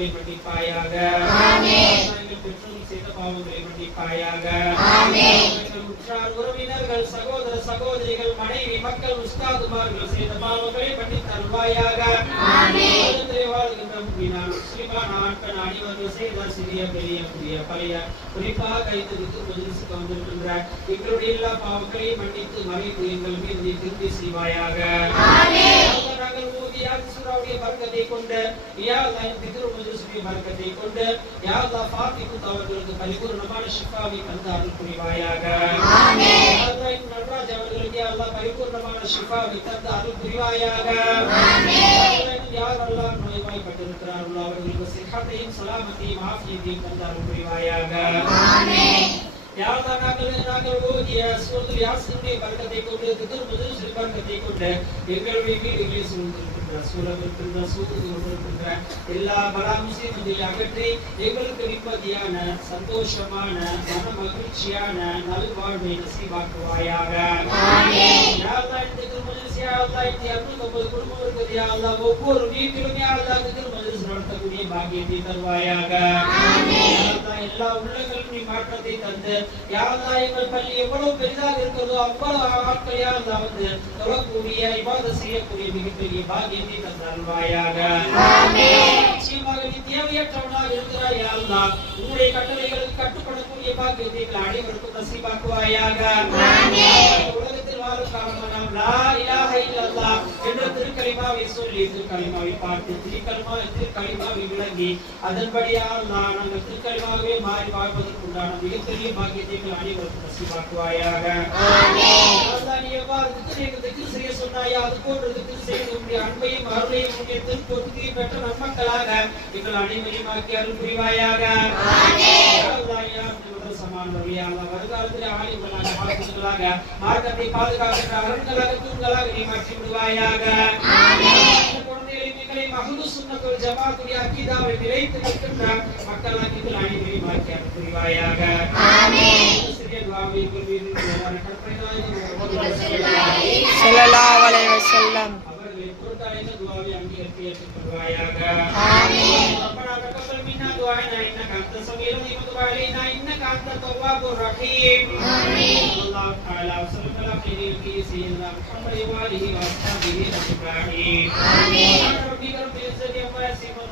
பாவங்களை மன்னிப்பாயாக. எங்கள் பெற்றோர்கள் செய்த பாவங்களை மன்னிப்பாயாக. எங்கள் உற்றார் உறவினர்கள் சகோதர சகோதரிகள் மனைவி மக்கள் உஸ்தாதுமார்கள் செய்த பாவங்களை மன்னித்து அருள்வாயாக. வாழ்கின்ற முஸ்லிமான ஆட்கள் அனைவரும் செய்த சிறிய பெரிய புதிய பழைய குறிப்பாக வந்திருக்கின்ற எங்களுடைய எல்லா பாவங்களையும் மன்னித்து மறைத்து எங்கள் மீது திருப்தி செய்வாயாக. நாங்கள் ஊதியாவுடைய வர்க்கத்தை கொண்டு வர்க்கத்தை கொண்டு அவர்களுக்கு பரிபூர்ணமான ஷிஃபாவை தந்து அருள் புரிவாயாக. நடராஜ் அவர்களுக்கு அல்லாஹ் பரிபூர்ணமான ஷிஃபாவை தந்து அருள் புரிவாயாக. யாரெல்லாம் நோய்வாய்ப்பட்டிருக்கிறார்களோ அவர்களுக்கு சிஹத்தையும் சலாமத்தையும் ஆஃபியத்தையும் தந்து அருள் புரிவாயாக. நாங்கள் ஓதிய சூரத்துல் யாசீனுடைய பரக்கத்தை கொண்டு திக்ர் முஜ்ரிஸ் பரக்கத்தை கொண்டு எங்களுடைய வீடுகளில் சூழ்ந்திருக்கின்ற எல்லா பலா முசீபத்தையும் அகற்றி எங்களுக்கு நிம்மதியான சந்தோஷமான மன மகிழ்ச்சியான நல்வாழ்வை நசீபாக்குவாயாக. ஒவ்வொரு வீட்டிலுமே நடத்தக்கூடிய பாக்கியத்தை தருவாயாக. எல்லா உள்ளங்களும் மாற்றத்தை தந்து எங்கள் பள்ளி எவ்வளவு பெரிதாக இருக்கிறதோ அவ்வளவு ஆட்கள் வந்து தொழக்கூடிய இபாதத் செய்யக்கூடிய மிகப்பெரிய பாக்கியத்தை தந்து அருள்வாயாக. நிச்சயமாக நீ தேவையற்றவனாக இருக்கிறாய் அல்லாஹ். உன்னுடைய கட்டளைகளுக்கு கட்டுப்படக்கூடிய பாக்கியத்தை அனைவருக்கும் நசீபாக்குவாயாக. உலகத்தில் வாழும் காலமெல்லாம் லா இலாஹ இல்லல்லாஹ் என்ற திருக்கலிமாவை சொல்லி திருக்கலிமாவை பாட்டு திருக்கலிமாவை விளங்கி அதன்படியால் நாங்கள் திருக்கலிமாவே மாறி வாழ்வதற்கு உண்டான மிகப்பெரிய பாக்கியத்தை அனைவருக்கும் நசீபாக்குவாயாக. நீ எவ்வாறு திக்ர் செய்ய சொன்னாயா அது போன்று திக்ர் செய்து உன்னுடைய அன்பையும் அருளையும் உன்னுடைய திருப்பொருத்தையும் பெற்ற நன்மக்களாக எங்கள் அனைவரையும் ஆக்கி அருள் புரிவாயாக. வருகாலத்தில் ஆலிம்களாக ஆசிரியர்களாக மார்க்கத்தை பாதுகாக்கின்ற அரண்களாக தூண்களாக நீ மாற்றி விடுவாயாக. குழந்தைகளை மஹ்து சுன்னத் வல் ஜமாஅத்துடைய அகீதாவை நிலைத்து நிற்கின்ற மக்களாக எங்கள் அனைவரையும் ஆக்கி அருள் புரிவாயாக. ஸல்லல்லாஹு அலைஹி வஸல்லம் அவர்களை பொறுத்தவரையில் துஆவை அங்கீகரித்து ஏற்றுக்கொள்வாயாக. ربنا تقبل منا دعاءنا انك انت السميع العليم وتب علينا انك انت التواب الرحيم. الله تعالى وسلم على خير سيدنا محمد وآله وصحبه اجمعين. آمين. ربك رب العزة عما يصفون